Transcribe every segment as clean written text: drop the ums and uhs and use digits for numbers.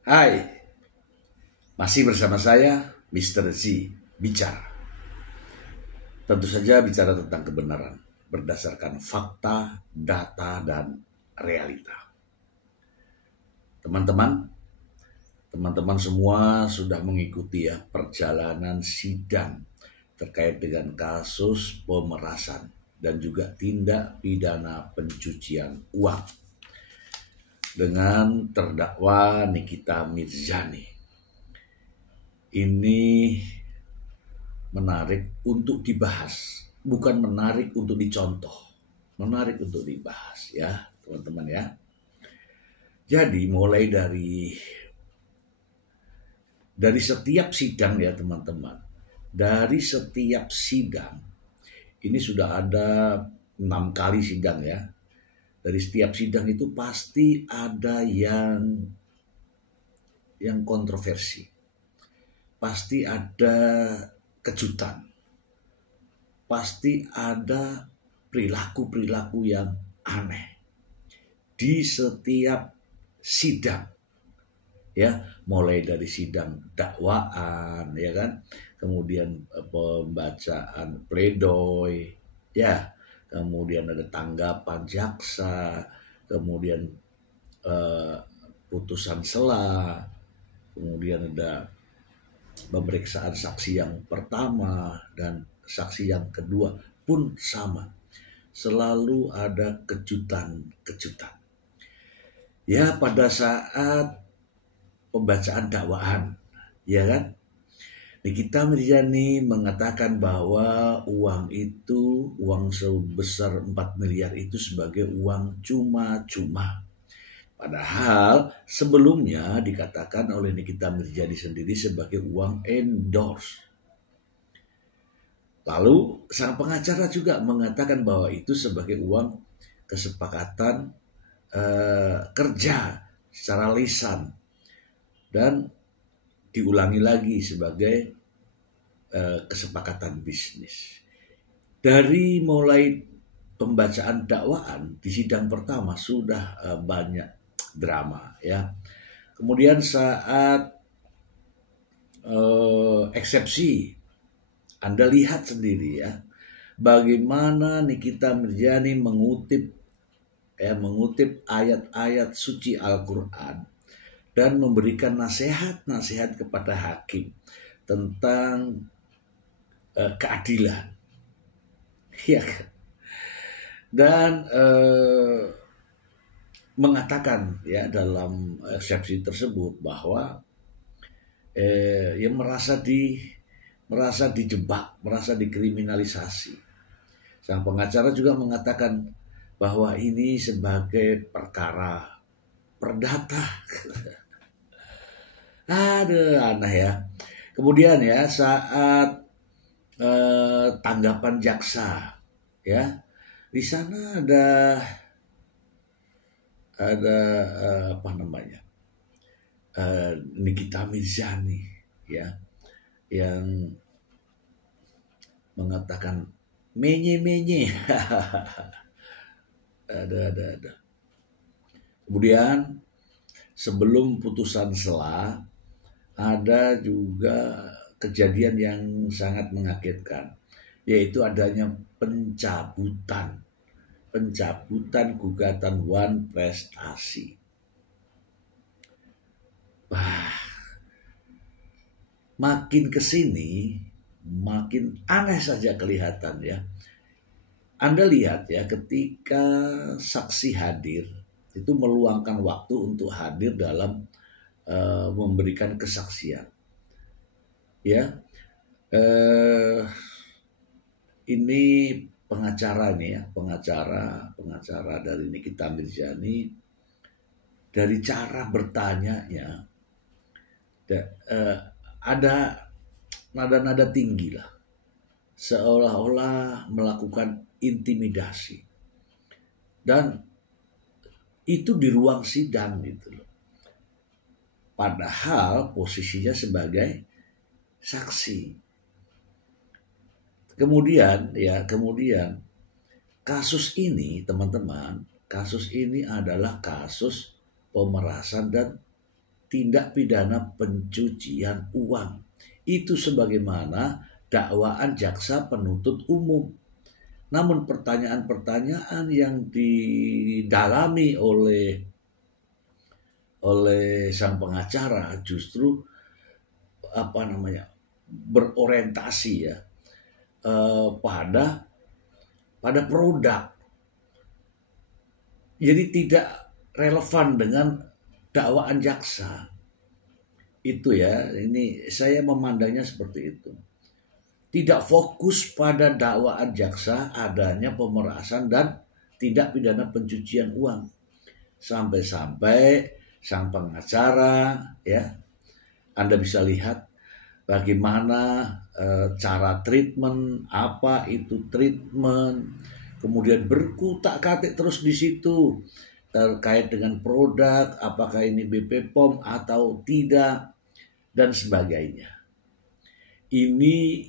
Hai, masih bersama saya, Mr. Z, bicara. Tentu saja bicara tentang kebenaran, berdasarkan fakta, data, dan realita. Teman-teman semua sudah mengikuti ya perjalanan sidang terkait dengan kasus pemerasan dan juga tindak pidana pencucian uang dengan terdakwa Nikita Mirzani. Ini menarik untuk dibahas, bukan menarik untuk dicontoh, menarik untuk dibahas ya teman-teman ya. Jadi mulai dari setiap sidang ya teman-teman, dari setiap sidang ini sudah ada 6 kali sidang ya. Dari setiap sidang itu pasti ada yang kontroversi, pasti ada kejutan, pasti ada perilaku-perilaku yang aneh di setiap sidang ya, mulai dari sidang dakwaan ya kan, kemudian pembacaan pledoi ya, kemudian ada tanggapan jaksa, kemudian eh, putusan sela, kemudian ada pemeriksaan saksi yang pertama dan saksi yang kedua pun sama. Selalu ada kejutan-kejutan. Ya pada saat pembacaan dakwaan, ya kan? Nikita Mirzani mengatakan bahwa uang sebesar 4 miliar itu sebagai uang cuma-cuma. Padahal sebelumnya dikatakan oleh Nikita Mirzani sendiri sebagai uang endorse. Lalu sang pengacara juga mengatakan bahwa itu sebagai uang kesepakatan kerja secara lisan dan diulangi lagi sebagai kesepakatan bisnis. Dari mulai pembacaan dakwaan di sidang pertama sudah banyak drama ya. Kemudian saat eksepsi, Anda lihat sendiri ya, bagaimana Nikita Mirzani mengutip ayat-ayat suci Al-Quran dan memberikan nasihat-nasihat kepada hakim tentang keadilan. Ya, dan mengatakan ya dalam eksepsi tersebut bahwa yang merasa dijebak, merasa dikriminalisasi. Sang pengacara juga mengatakan bahwa ini sebagai perkara perdata. Aduh, aneh ya. Kemudian ya saat tanggapan jaksa ya, di sana ada apa namanya, Nikita Mirzani ya, yang mengatakan menye ada. Kemudian sebelum putusan sela ada juga kejadian yang sangat mengagetkan, yaitu adanya pencabutan gugatan Wan Prestasi. Wah, makin kesini makin aneh saja kelihatan ya. Anda lihat ya, ketika saksi hadir itu meluangkan waktu untuk hadir dalam memberikan kesaksian ya. Ini pengacara dari Nikita Mirzani, dari cara bertanyanya ada nada-nada tinggi lah, seolah-olah melakukan intimidasi, dan itu di ruang sidang gitu loh. Padahal posisinya sebagai saksi. Kemudian kasus ini teman-teman, kasus ini adalah kasus pemerasan dan tindak pidana pencucian uang. Itu sebagaimana dakwaan jaksa penuntut umum. Namun pertanyaan-pertanyaan yang didalami oleh sang pengacara justru berorientasi ya pada produk. Jadi tidak relevan dengan dakwaan jaksa. Itu ya, ini saya memandangnya seperti itu. Tidak fokus pada dakwaan jaksa adanya pemerasan dan tindak pidana pencucian uang. Sampai-sampai sang pengacara ya, Anda bisa lihat bagaimana cara treatment, apa itu treatment, kemudian berkutak-katik terus di situ terkait dengan produk, apakah ini BP POM atau tidak dan sebagainya. Ini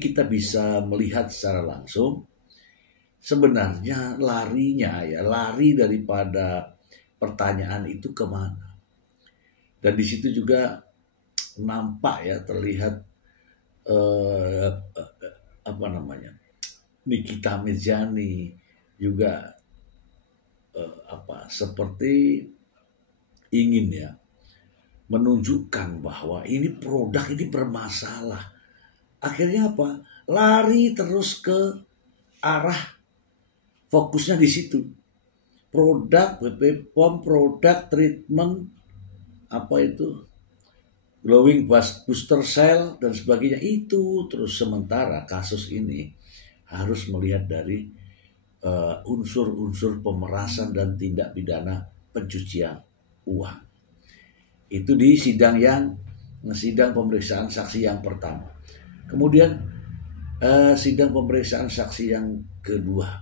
kita bisa melihat secara langsung sebenarnya lari daripada pertanyaan itu kemana. Dan di situ juga nampak ya terlihat Nikita Mirzani juga seperti ingin ya menunjukkan bahwa ini produk ini bermasalah. Akhirnya apa? Lari terus ke arah fokusnya di situ. Produk BP POM, produk treatment glowing booster cell dan sebagainya itu terus. Sementara kasus ini harus melihat dari unsur-unsur pemerasan dan tindak pidana pencucian uang. Itu di sidang pemeriksaan saksi yang pertama. Kemudian sidang pemeriksaan saksi yang kedua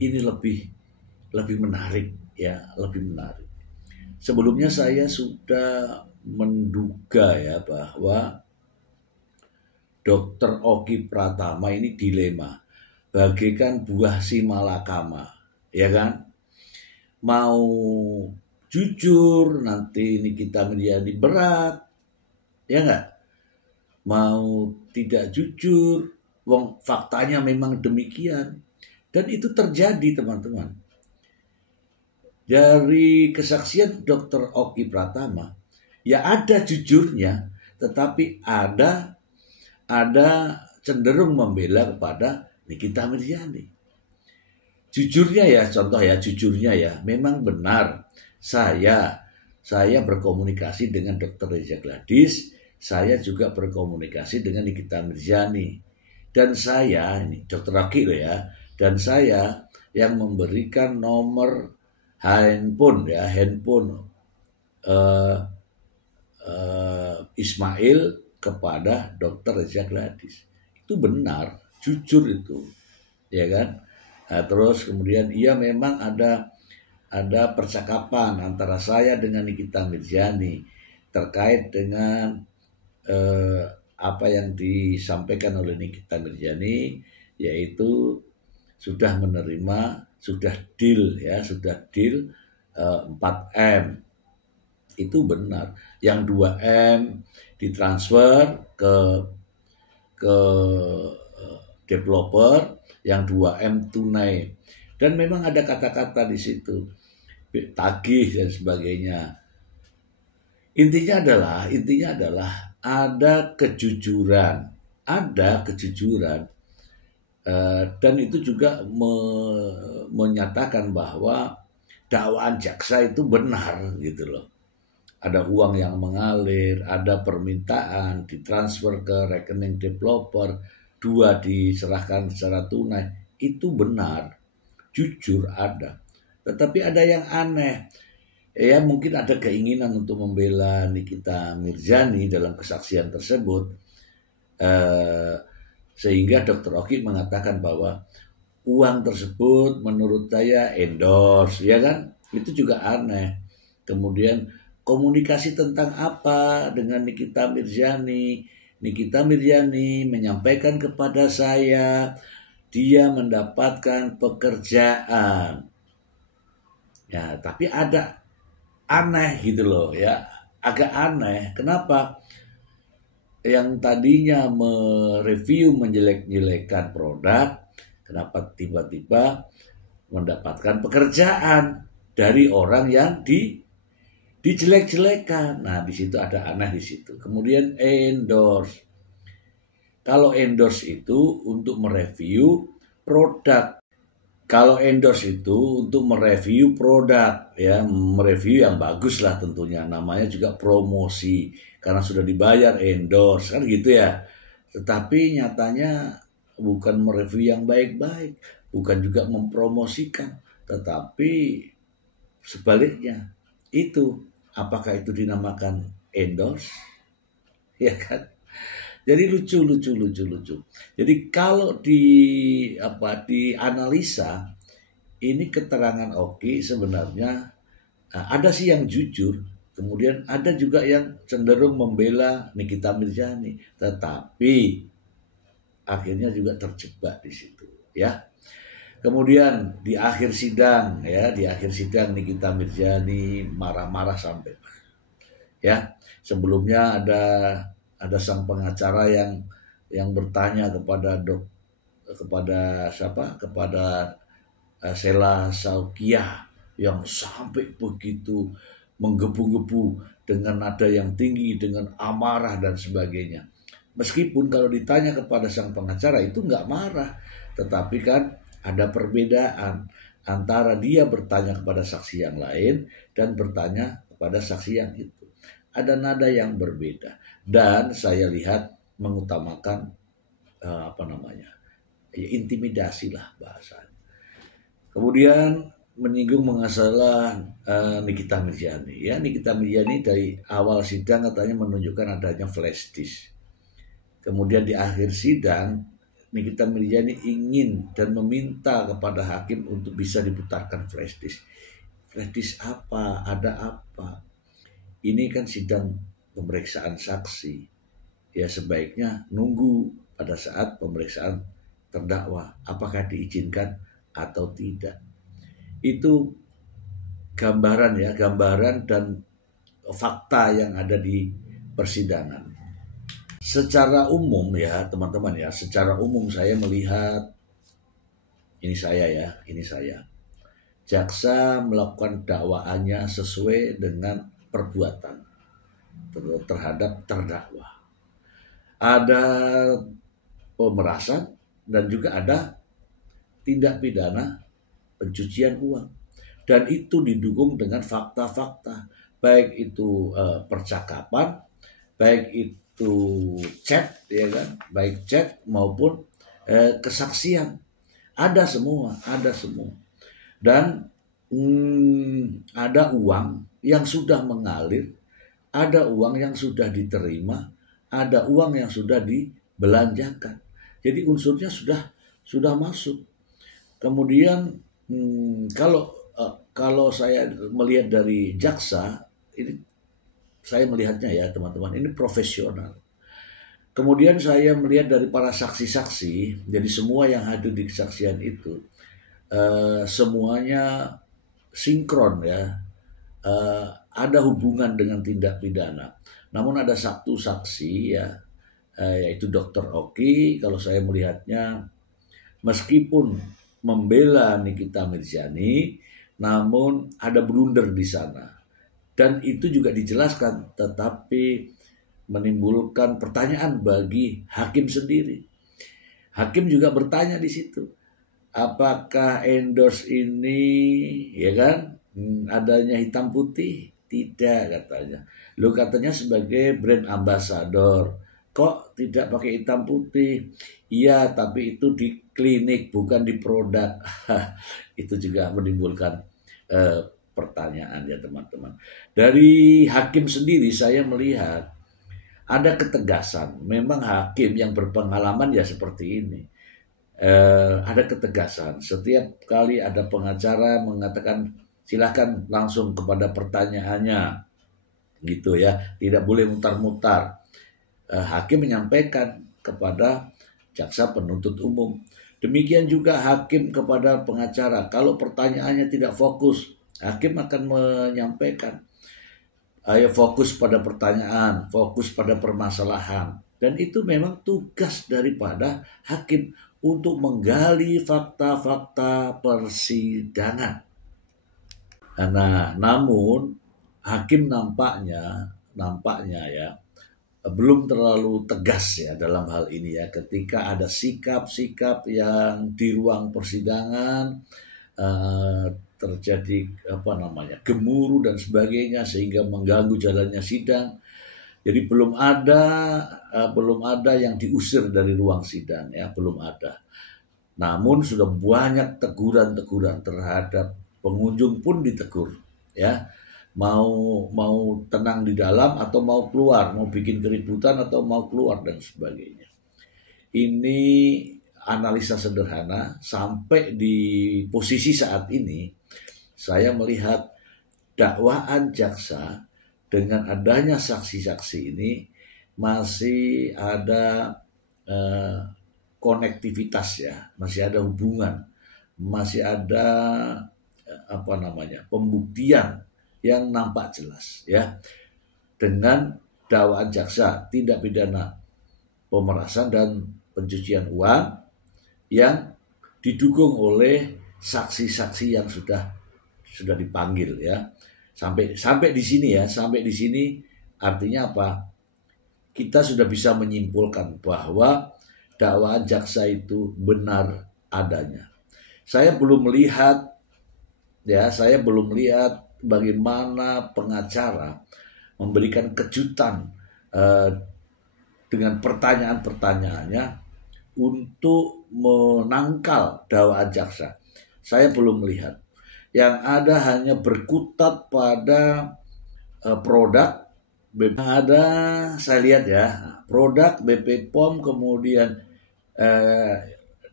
ini lebih menarik ya, lebih menarik. Sebelumnya saya sudah menduga ya bahwa Dr. Oki Pratama ini dilema, bagaikan buah si malakama, ya kan? Mau jujur nanti ini kita menjadi berat, ya enggak? Mau tidak jujur, wong faktanya memang demikian. Dan itu terjadi teman-teman. Dari kesaksian Dr. Oki Pratama, ya ada jujurnya, tetapi ada cenderung membela kepada Nikita Mirzani. Jujurnya ya, memang benar saya berkomunikasi dengan Dr. Reza Gladys, saya juga berkomunikasi dengan Nikita Mirzani. Dan saya, ini Dr. Oki loh ya, dan saya yang memberikan nomor handphone Ismail kepada Dr. Reza Gladys. Itu benar, jujur itu, ya kan? Nah, terus kemudian memang ada percakapan antara saya dengan Nikita Mirzani terkait dengan apa yang disampaikan oleh Nikita Mirzani, yaitu sudah deal 4M. Itu benar. Yang 2M ditransfer ke developer, yang 2M tunai. Dan memang ada kata-kata di situ, tagih dan sebagainya. Intinya adalah ada kejujuran, dan itu juga menyatakan bahwa dakwaan jaksa itu benar gitu loh. Ada uang yang mengalir, ada permintaan ditransfer ke rekening developer, 2 diserahkan secara tunai. Itu benar, jujur ada. Tetapi ada yang aneh. Ya mungkin ada keinginan untuk membela Nikita Mirzani dalam kesaksian tersebut, sehingga Dr. Oki mengatakan bahwa uang tersebut menurut saya endorse, ya kan? Itu juga aneh. Kemudian komunikasi tentang apa dengan Nikita Mirzani? Nikita Mirzani menyampaikan kepada saya dia mendapatkan pekerjaan. Ya, tapi ada aneh gitu loh ya, agak aneh. Kenapa? Yang tadinya mereview menjelek-jelekan produk, kenapa tiba-tiba mendapatkan pekerjaan dari orang yang dijelek-jelekan. Nah, di situ ada aneh di situ. Kemudian endorse. Kalau endorse itu untuk mereview produk. Kalau endorse itu untuk mereview produk, ya, mereview yang bagus lah tentunya. Namanya juga promosi karena sudah dibayar endorse kan gitu ya. Tetapi nyatanya bukan mereview yang baik-baik, bukan juga mempromosikan, tetapi sebaliknya. Itu apakah itu dinamakan endorse? Ya kan? Jadi lucu. Jadi kalau dianalisa ini keterangan Oki sebenarnya ada sih yang jujur, kemudian ada juga yang cenderung membela Nikita Mirzani, tetapi akhirnya juga terjebak di situ, ya. Kemudian di akhir sidang Nikita Mirzani marah-marah sampai, ya. Sebelumnya ada sang pengacara yang bertanya kepada Sheila Saukiah yang sampai begitu menggebu-gebu dengan nada yang tinggi, dengan amarah dan sebagainya. Meskipun kalau ditanya kepada sang pengacara itu nggak marah, tetapi kan ada perbedaan antara dia bertanya kepada saksi yang lain dan bertanya kepada saksi yang itu. Ada nada yang berbeda dan saya lihat mengutamakan intimidasi lah bahasanya. Kemudian menyinggung masalah Nikita Mirzani. Ya, Nikita Mirzani dari awal sidang katanya menunjukkan adanya flash disk. Kemudian di akhir sidang Nikita Mirzani ingin dan meminta kepada hakim untuk bisa diputarkan flash disk. Flash disk apa? Ada apa? Ini kan sidang pemeriksaan saksi. Ya sebaiknya nunggu pada saat pemeriksaan terdakwa. Apakah diizinkan atau tidak. Itu gambaran dan fakta yang ada di persidangan. Secara umum ya teman-teman ya, secara umum saya melihat ini saya. Jaksa melakukan dakwaannya sesuai dengan perbuatan terhadap terdakwa. Ada pemerasan dan juga ada tindak pidana pencucian uang. Dan itu didukung dengan fakta-fakta, baik itu percakapan, baik itu chat, ya kan, baik chat maupun kesaksian, ada semua. Dan ada uang yang sudah mengalir, ada uang yang sudah diterima, ada uang yang sudah dibelanjakan. Jadi unsurnya sudah masuk. Kemudian kalau saya melihat dari jaksa, ini saya melihatnya ya teman-teman, ini profesional. Kemudian saya melihat dari para saksi-saksi, jadi semua yang hadir di kesaksian itu semuanya sinkron ya, ada hubungan dengan tindak pidana. Namun ada satu saksi ya, yaitu Dr. Oki, kalau saya melihatnya meskipun membela Nikita Mirzani, namun ada blunder di sana. Dan itu juga dijelaskan, tetapi menimbulkan pertanyaan bagi hakim sendiri. Hakim juga bertanya di situ, apakah endorse ini ya kan adanya hitam putih? Tidak katanya. Lo katanya sebagai brand ambassador, kok tidak pakai hitam putih? Iya, tapi itu di klinik bukan di produk. Itu juga menimbulkan pertanyaan ya teman-teman. Dari hakim sendiri saya melihat ada ketegasan. Memang hakim yang berpengalaman ya seperti ini. Ada ketegasan. Setiap kali ada pengacara mengatakan silakan langsung kepada pertanyaannya, gitu ya. Tidak boleh mutar-mutar. Hakim menyampaikan kepada jaksa penuntut umum. Demikian juga hakim kepada pengacara. Kalau pertanyaannya tidak fokus, hakim akan menyampaikan Ayo fokus pada pertanyaan, fokus pada permasalahan. Dan itu memang tugas daripada hakim untuk menggali fakta-fakta persidangan. Nah, namun hakim nampaknya ya belum terlalu tegas ya dalam hal ini ya, ketika ada sikap-sikap yang di ruang persidangan terjadi gemuruh dan sebagainya sehingga mengganggu jalannya sidang. Jadi belum ada yang diusir dari ruang sidang ya, belum ada. Namun sudah banyak teguran-teguran terhadap pengunjung pun ditegur ya. Mau tenang di dalam atau mau keluar, mau bikin keributan atau mau keluar dan sebagainya. Ini analisa sederhana. Sampai di posisi saat ini saya melihat dakwaan jaksa dengan adanya saksi-saksi ini masih ada konektivitas ya, masih ada hubungan, masih ada pembuktian yang nampak jelas ya, dengan dakwaan jaksa tindak pidana pemerasan dan pencucian uang yang didukung oleh saksi-saksi yang sudah dipanggil ya. Sampai di sini ya, sampai di sini artinya apa? Kita sudah bisa menyimpulkan bahwa dakwaan jaksa itu benar adanya. Saya belum melihat bagaimana pengacara memberikan kejutan dengan pertanyaan-pertanyaannya untuk menangkal dakwaan jaksa. Saya belum melihat. Yang ada hanya berkutat pada produk. Ada saya lihat ya, produk BP POM, kemudian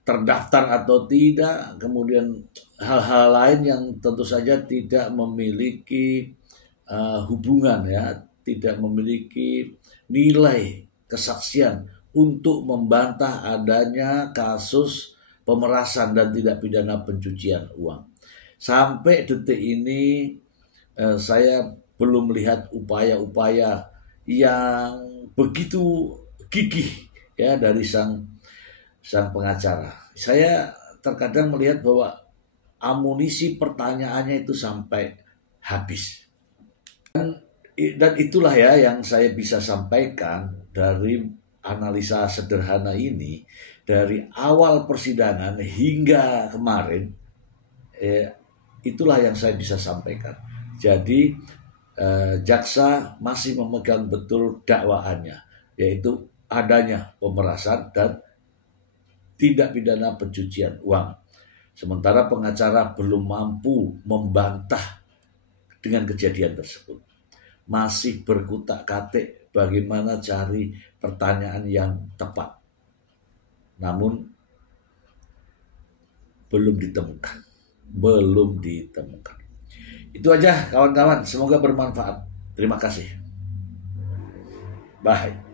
terdaftar atau tidak, kemudian hal-hal lain yang tentu saja tidak memiliki hubungan ya, tidak memiliki nilai kesaksian untuk membantah adanya kasus pemerasan dan tindak pidana pencucian uang. Sampai detik ini saya belum melihat upaya-upaya yang begitu gigih ya dari sang pengacara. Saya terkadang melihat bahwa amunisi pertanyaannya itu sampai habis. Dan itulah ya yang saya bisa sampaikan dari analisa sederhana ini dari awal persidangan hingga kemarin. Itulah yang saya bisa sampaikan. Jadi jaksa masih memegang betul dakwaannya, yaitu adanya pemerasan dan tindak pidana pencucian uang. Sementara pengacara belum mampu membantah dengan kejadian tersebut. Masih berkutak-katik bagaimana cari pertanyaan yang tepat. Namun belum ditemukan. Itu aja kawan-kawan, semoga bermanfaat. Terima kasih. Bye.